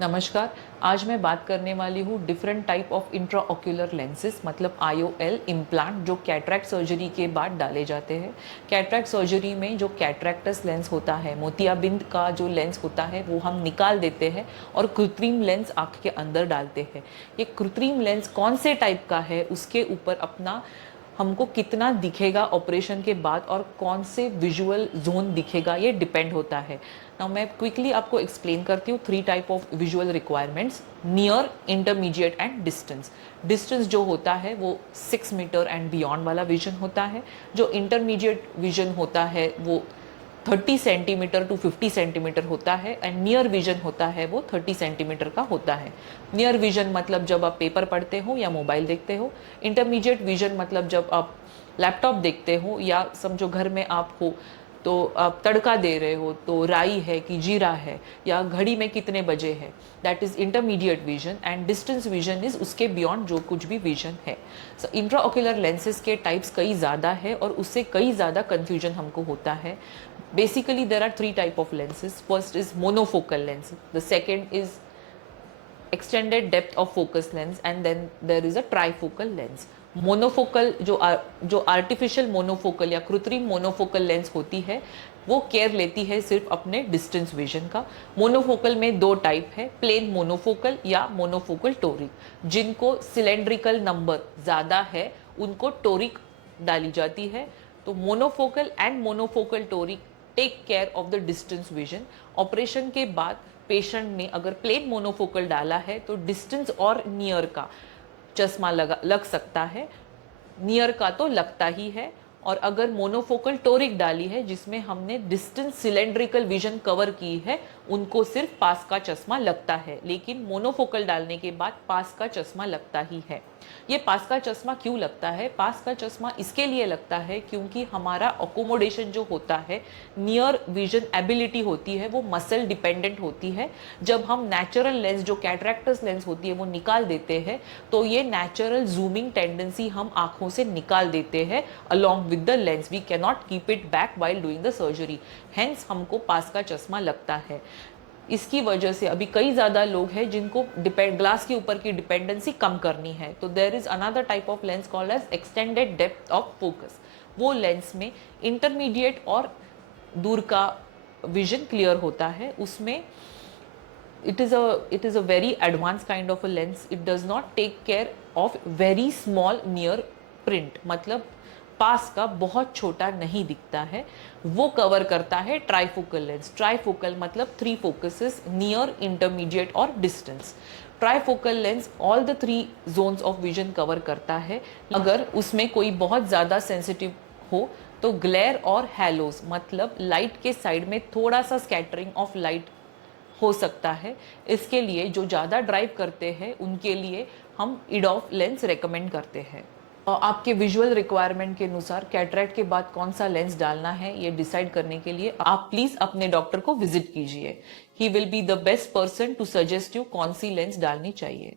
नमस्कार। आज मैं बात करने वाली हूँ different type of intraocular lenses मतलब आईओएल इम्प्लांट जो कैटरैक्ट सर्जरी के बाद डाले जाते हैं। कैटरैक्ट सर्जरी में जो कैटरैक्टस लेंस होता है, मोतियाबिंद का जो लेंस होता है वो हम निकाल देते हैं और कृत्रिम लेंस आँख के अंदर डालते हैं। ये कृत्रिम लेंस कौन से टाइप का है उसके ऊपर अपना हमको कितना दिखेगा ऑपरेशन के बाद और कौन से विजुअल जोन दिखेगा ये डिपेंड होता है। नाउ मैं क्विकली आपको एक्सप्लेन करती हूँ 3 type of visual requirements, near, intermediate and distance. Distance जो होता है वो 6 मीटर एंड बियॉन्ड वाला विजन होता है। जो इंटरमीडिएट विजन होता है वो 30 सेंटीमीटर टू 50 सेंटीमीटर होता है एंड नियर विजन होता है वो 30 सेंटीमीटर का होता है। नियर विजन मतलब जब आप पेपर पढ़ते हो या मोबाइल देखते हो। इंटरमीडिएट विजन मतलब जब आप लैपटॉप देखते हो या समझो घर में आप हो तो आप तड़का दे रहे हो तो राई है कि जीरा है या घड़ी में कितने बजे है, that is intermediate vision. And distance vision is उसके बियॉन्ड जो कुछ भी विजन है। सो इंट्राओक्यूलर लेंसेज के टाइप्स कई ज़्यादा है और उससे कई ज़्यादा कन्फ्यूजन हमको होता है। Basically, there are 3 type of lenses. First is monofocal lens. The second is extended depth of focus lens, and then there is a trifocal lens. Monofocal जो आर्टिफिशियल मोनोफोकल या कृत्रिम मोनोफोकल लेंस होती है वो care लेती है सिर्फ अपने डिस्टेंस विजन का। मोनोफोकल में 2 टाइप है, प्लेन मोनोफोकल या मोनोफोकल टोरिक। जिनको सिलेंड्रिकल नंबर ज़्यादा है उनको टोरिक डाली जाती है। तो monofocal and monofocal toric take care of the distance vision. Operation के बाद पेशेंट ने अगर प्लेन मोनोफोकल डाला है तो डिस्टेंस और नियर का चश्मा लग सकता है, नियर का तो लगता ही है। और अगर मोनोफोकल टोरिक डाली है जिसमें हमने डिस्टेंस सिलेंड्रिकल विजन कवर की है उनको सिर्फ पास का चश्मा लगता है, लेकिन मोनोफोकल डालने के बाद पास का चश्मा लगता ही है। ये पास का चश्मा क्यों लगता है? पास का चश्मा इसके लिए लगता है क्योंकि हमारा अकोमोडेशन जो होता है, नियर विजन एबिलिटी होती है वो मसल डिपेंडेंट होती है। जब हम नेचुरल लेंस जो कैटरैक्टस लेंस होती है वो निकाल देते हैं तो ये नेचुरल जूमिंग टेंडेंसी हम आंखों से निकाल देते हैं along with the lens. We can not keep it back while doing the surgery, hence हमको पास का चश्मा लगता है। इसकी वजह से अभी कई ज़्यादा लोग हैं जिनको ग्लास के ऊपर की डिपेंडेंसी कम करनी है। तो there is another type of lens called as extended depth of focus. वो लेंस में इंटरमीडिएट और दूर का विजन क्लियर होता है। उसमें it is a very advanced kind of a lens. It does not take care of very small near print, मतलब पास का बहुत छोटा नहीं दिखता है, वो कवर करता है ट्राइफोकल लेंस। ट्राइफोकल मतलब 3 फोकसेस, नियर, इंटरमीडिएट और distance. Trifocal lens all the 3 zones of vision cover करता है। अगर उसमें कोई बहुत ज़्यादा सेंसिटिव हो तो ग्लेयर और हैलोज मतलब लाइट के साइड में थोड़ा सा स्कैटरिंग ऑफ लाइट हो सकता है। इसके लिए जो ज़्यादा ड्राइव करते हैं उनके लिए हम इडॉफ लेंस रेकमेंड करते हैं। और आपके विजुअल रिक्वायरमेंट के अनुसार कैटरैक्ट के बाद कौन सा लेंस डालना है ये डिसाइड करने के लिए आप प्लीज अपने डॉक्टर को विजिट कीजिए। He will be the best person to suggest you कौन सी लेंस डालनी चाहिए।